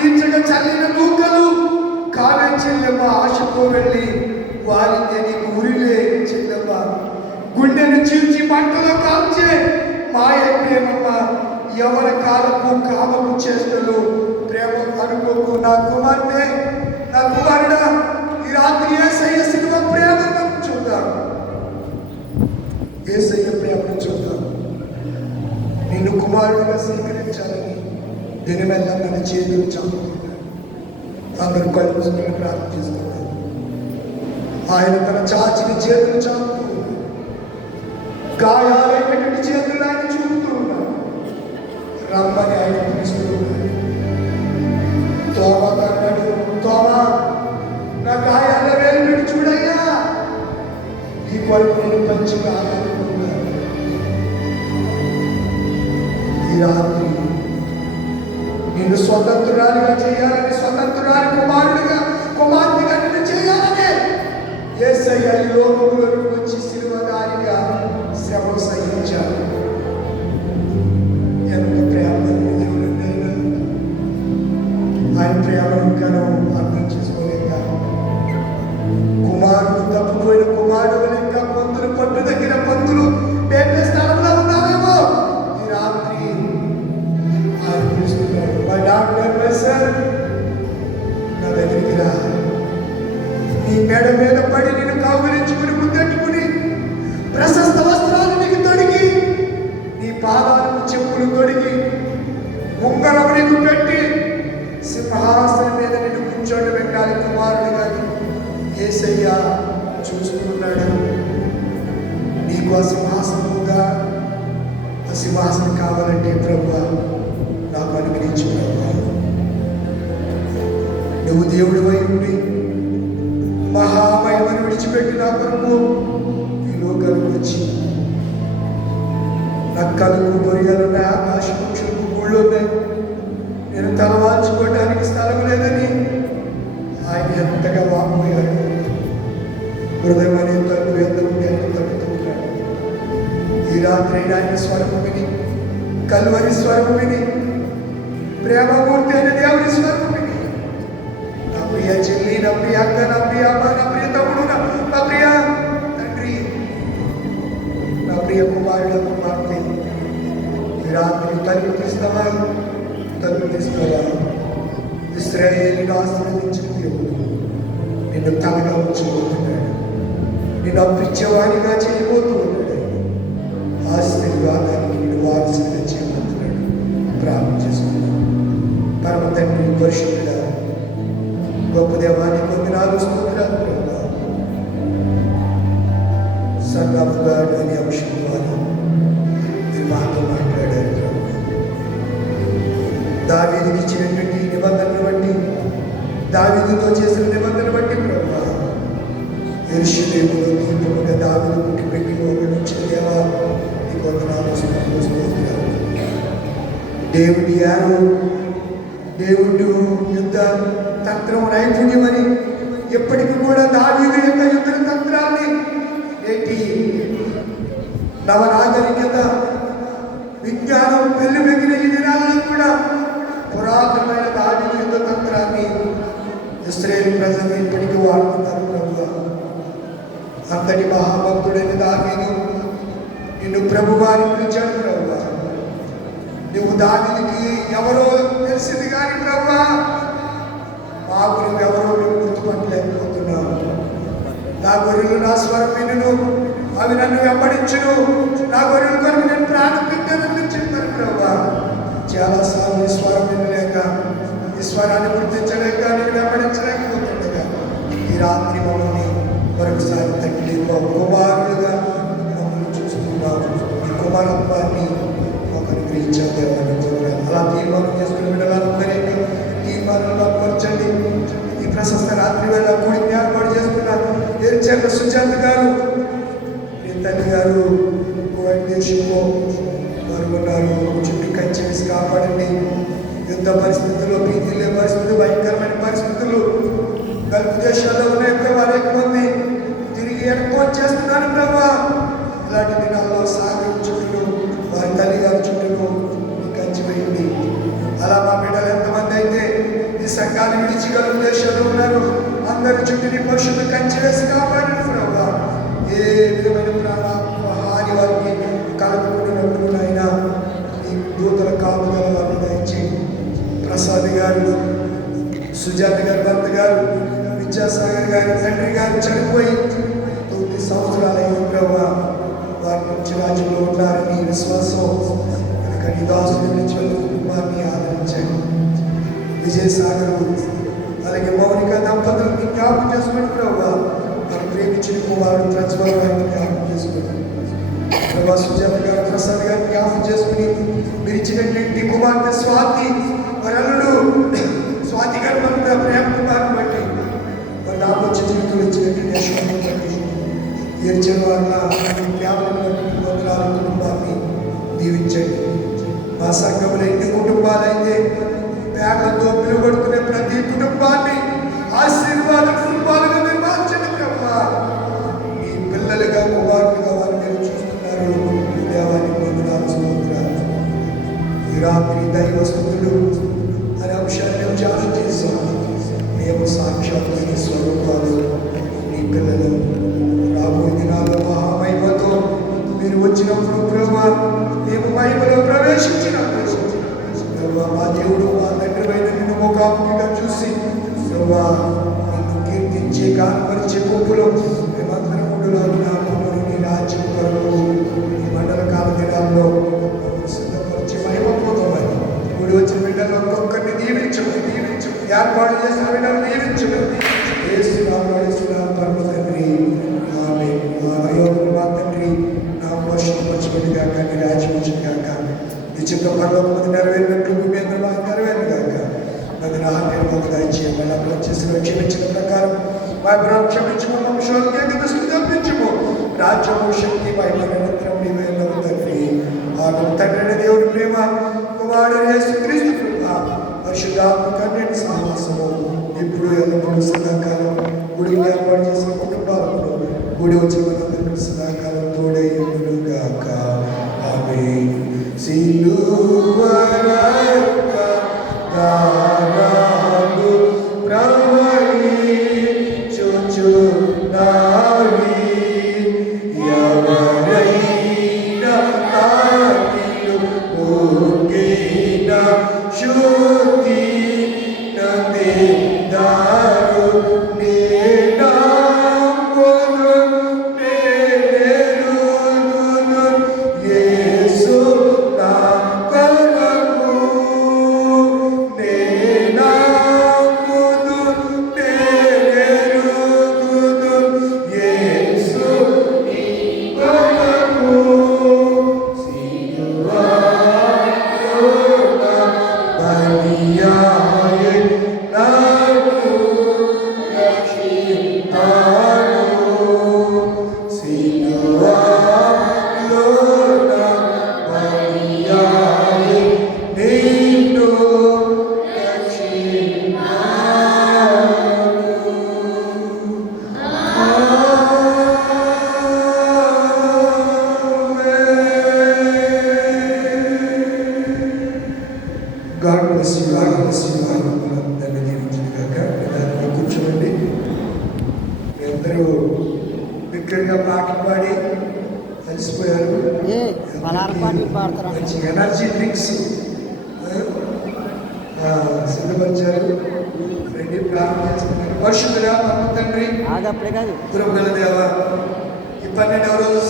తీర్చగా చల్లిన నూకలు కావే చెల్లెమ్మ ఆశతో వెళ్ళి వారితే నీకు ఉరిలే చెల్లెమ్మ గుండెను చీల్చి మంటలో కాల్చే మాయ ప్రేమమ్మ ఎవరి కాలపు కామపు చేష్టలు ప్రేమ అనుకోకు నా కుమార్తె నా కుమారుడా ఈ రాత్రి యేసయ్య సిలువ ప్రేమను చూద్దాం యేసయ్య ప్రేమను చూద్దాం నిన్ను కుమారుడిగా స్వీకరించాలని దినమెల్లా మన చేతులు చాపుతున్నాడు అందరూ కళ్ళు మూసుకొని ప్రార్థన చేస్తున్నారు ఆయన తన చాచిన చేతులు చాపుతూ గాయాలైనటువంటి చేతులు ఆయన చూపుతూ ఉన్నారు రమ్మని ఆయన పిలుస్తూ ఉన్నారు తోమ అన్నాడు తోమ నా గాయాల వేలు పెట్టి చూడయ్యా ఈ కొరకు నేను మంచిగా ఆనందపడుతున్నాను ఈ రాత్రి నిన్ను స్వతంత్రురాలిగా చేయాలని స్వతంత్రురాలి కుమార్తెగా నిన్ను చేయాలని యేసయ్య ఈ లోకంలోకి వచ్చి శిలువదారిగా శ్రమ సహించాడు ఎంత ప్రేమ ఆయన ప్రేమను కను అర్థం చేసుకోలేక కుమారుడు తప్పిపోయిన కుమారుడు ఇంకా పంతులు పట్టు దగ్గర పంతులు పేపే స్థలంలో ఉన్నావేమో ఈ రాత్రి ఆయన పిలుస్తున్నాడు మా డాక్టర్ సార్ నా దగ్గరికి రా నీ మెడ మీద పడి నేను కౌగిలించుకుని ముద్దెట్టుకుని ప్రశస్త వస్త్రాలు నీకు తొడిగి నీ పాదాలకు చెప్పులు తొడిగి ఉంగరం నీకు పెట్టి సింహాసనం మీద నిన్ను కూర్చోండి పెట్టాలి కుమారుడు గారు యేసయ్య చూస్తున్నాడు నీకు ఆ సింహాసనముగా ఆ సింహాసనం కావాలంటే ప్రభువా నాకు అనుగ్రహించు ప్రభువా నువ్వు దేవుడి వై ఉండి మహామయమని విడిచిపెట్టి నా కొరకు ఈ లోకానికి వచ్చి నక్కలకు బొరియలున్నాయి ఆకాశ పక్షులకు గుళ్ళు ఉన్నాయి నేను తలవాల్చుకోవడానికి స్థలం లేదని ఆయన ఎంతగా వాపోయాడు హృదయం అనే తలుపు ఎందుకు తగ్గుతున్నాడు ఈ రాత్రి ఆయన స్వరము విని కల్వరి స్వరము విని ప్రేమమూర్తి అయిన దేవుని స్వరము విని నా ప్రియ చెల్లి నా ప్రియ అక్క నా ప్రియ అమ్మ నా ప్రియ తమ్ముడు నా ప్రియ తండ్రి నా ప్రియ కుమారుడు కుమార్తె ఈ రాత్రి తలుపు తీస్తావా తలుపు తీస్తావా ఇశ్రాయేలును ఆశీర్వదించిన దేవుడు నిన్ను తలగా ఉంచబోతున్నాడు నిన్ను అప్పించేవాడిగా చేయబోతూ ఉన్నాడు ఆశీర్వాదానికి నిన్ను వారసుగా చేయబోతున్నాడు ప్రార్థన చేసుకున్నాడు పరమ తండ్రి పరిశుద్ధుడా గొప్ప దేవానికి వందనాలు స్తోత్రాలు ప్రభువా సన్ ఆఫ్ గాడ్ అనే అంశం ద్వారా మీరు మాతో మాట్లాడారు ప్రభువా దావీదుకి ఇచ్చినటువంటి నిబంధనను బట్టి దావీదుతో చేసిన నిబంధన బట్టి ప్రభువా యెరూషలేములో దీపముగా దావీదు పుట్టి పెట్టి ఇచ్చిన దేవా నీకు వందనాలు స్తోత్రాలు దేవుడి యారు దేవుడు యుద్ధ తంత్రం నైపుణ్యమని ఎప్పటికీ కూడా దావీదు యొక్క యుద్ధ తంత్రాన్ని నేటి నవనాగరికత విజ్ఞానం వెల్లువెగిన ఈ దినాల్లో కూడా పురాతనమైన దావీదు యుద్ధ తంత్రాన్ని ఇశ్రాయేలు ప్రజలు ఇప్పటికీ వాడుతున్నారు ప్రభువా అంతటి మహాభక్తుడైన దావీదు నిన్ను ప్రభువాని పిలిచాడు ప్రభువా నువ్వు దావీదుకి ఎవరో తెలిసింది కానీ ప్రభువా మాకు నువ్వు ఎవరో మేము గుర్తుపట్టలేకపోతున్నావు నా గొర్రెలు నా స్వరం వినును అవి నన్ను వెంబడించును నా గొర్రెల కొరకు నేను ప్రాణం పెట్టానని చెప్పాను ప్రభువా చాలాసార్లు ఈ స్వరం వినలేక ఈ స్వరాన్ని గుర్తించలేక నేను వెంబడించలేకపోతుండగా ఈ రాత్రి మమ్మల్ని మరొకసారి తగ్గి కుమారులుగా మమ్మల్ని చూస్తున్నావు ఈ కుమారత్వాన్ని మాకు అనుగ్రహించావు దేవాన్ని అలా తీర్మానం చేసుకుని బిడ్డలందరి తీర్మానంలో అమర్చండి ఈ ప్రశస్త రాత్రి వేళ కూడి ఏర్పాటు చేసుకున్న ఏర్చేట సుజాత గారు మీ తల్లి గారు దేశంలో వారు ఉన్నారు చుట్టూ కంచె వేసి కాపాడండి యుద్ధ పరిస్థితుల్లో భీతిలే పరిస్థితులు భయంకరమైన పరిస్థితులు గల్ఫ్ దేశాల్లో ఉన్నాయి అనేక మంది తిరిగి ఎన్కౌంటర్ చేస్తున్నారు ప్రభా ఇలాంటి దినాల్లో సాగర్ చుట్టూ వారి తల్లి గారి చుట్టూ కంచి వేయండి అలా మా బిడ్డలు ఎంతమంది అయితే దేశాన్ని విడిచి గల దేశంలో ఉన్నారు. అందరి చుట్టూ పరిశుద్ధ కంచె వేసి కాపాడండి ప్రభా. ఏ విధమైన హాని వారికి కలుపుకున్నప్పుడు అయినా ఈ దూతల కాపుదల వారిని దయచేయండి. ప్రసాద్ గారు, సుజాత గారు భర్త గారు, విద్యాసాగర్ గారి తండ్రి గారు చనిపోయి 9 సంవత్సరాలైన ప్రభా. వారి నుంచి రాజ్యంలో ఉన్నారని విశ్వాసం ఎందుకని దాసుల నుంచి కుటుంబాన్ని ఆదరించండి. విజయసాగర్ అలాగే మౌనిక దంపతులను జ్ఞాపకం చేసుకోండి ప్రభా. వారు ప్రేమించిన కుమారుడు ప్రజ్వల్ గారిని జ్ఞాపకం చేసుకోండి ప్రభా. సుజాత గారు, ప్రసాద్ గారిని జ్ఞాపకం చేసుకుని మీరు ఇచ్చినటువంటి కుమార్తె స్వాతి, వరలుడు స్వాతి గారు మన ప్రేమ కుమారుని బట్టి వారి దాపొచ్చే జీవితంలో ఇచ్చినటువంటి యశ్వాన్ని బట్టి ఏర్చిన వాళ్ళ జ్ఞాపకం బట్టి వందనాల కుటుంబాన్ని దీవించండి. మా సంఘంలో ఎన్ని కుటుంబాలైతే పేర్లతో పిలువబడుతున్న ప్రతి కుటుంబాన్ని ఆశీర్వాద కుటుంబాలుగా నిర్మార్చండి ప్రభా. మీ పిల్లలుగా కుమారులుగా వారు మీరు చూస్తున్నారు. దేవానికి వందనాలు స్తోత్రాలు. ఈ రాత్రి దైవ స్తుతులు అనే అంశాన్ని ధ్యానం చేశాం. మేము సాక్షాత్మైన స్వరూపాలు మీ పిల్లలు రాబోయే దినాల్లో మహామహిమతో మీరు వచ్చినప్పుడు ప్రభా, మేము మహిమలో ప్రవేశించినప్పుడు మా దేవుడు మా తండ్రిపైన నిన్ను ముఖాముఖిగా చూసి ప్రభా నిన్ను కీర్తించే గానపరిచే గుంపులో మేమందరం ఉండులాగున్నాము. నీ రాజ్యం కొరకు ఈ మండల కాల దినాల్లో సిద్ధపరిచి మహిమపోతామని కూడి వచ్చిన బిడ్డలు ఒక్కొక్కరిని దీవించమని ఏర్పాటు చేసిన బిడ్డలు దీవించమని పరమ తండ్రి మా తండ్రి నా వర్షపరచబడి కాక నీ రాజ్యం కాక నీ చిత్త పరలోకమందు నెరవేరినట్లు భూమి అందరూ మాకు నెరవేరు కాక నన్ను నా నిర్మోగ దయచేయమని అప్పుడు చేసిన క్షమించిన ప్రకారం మా ప్రభు క్షమించము, మమ్మ శోధనకి దృష్టి తప్పించము. రాజ్యము శక్తి మహిమ నిరంతరం నీవే తండ్రి. ఆ తండ్రి దేవుని ప్రేమ కుమారుడు యేసుక్రీస్తు కృప పరిశుద్ధాత్మ కన్యని సహవాసము ఇప్పుడు ఎల్లప్పుడూ సదాకాలం గుడి ఏర్పాటు చేసిన కుటుంబాలను గుడి వచ్చిన మనందరికీ సదాకాలం తోడై ఉండుగాక. ఆమేన్. సిలువరక్క దారాలు ప్రవహించుచున్నాయి. ఎవరైనా తాకిలు ముగిన శుద్ధి నందిదారు కూర్చోండి. మీ అందరూ బిగ్గరగా పాటలు పాడి కలిసిపోయారు. మంచి ఎనర్జీ డ్రింక్స్ సిద్ధపరిచారు. రెడ్డి ప్రారంభం చేస్తున్నారు. పరిశుద్ధుడా పరమ తండ్రి, కృపగల దేవా, ఈ 12వ రోజు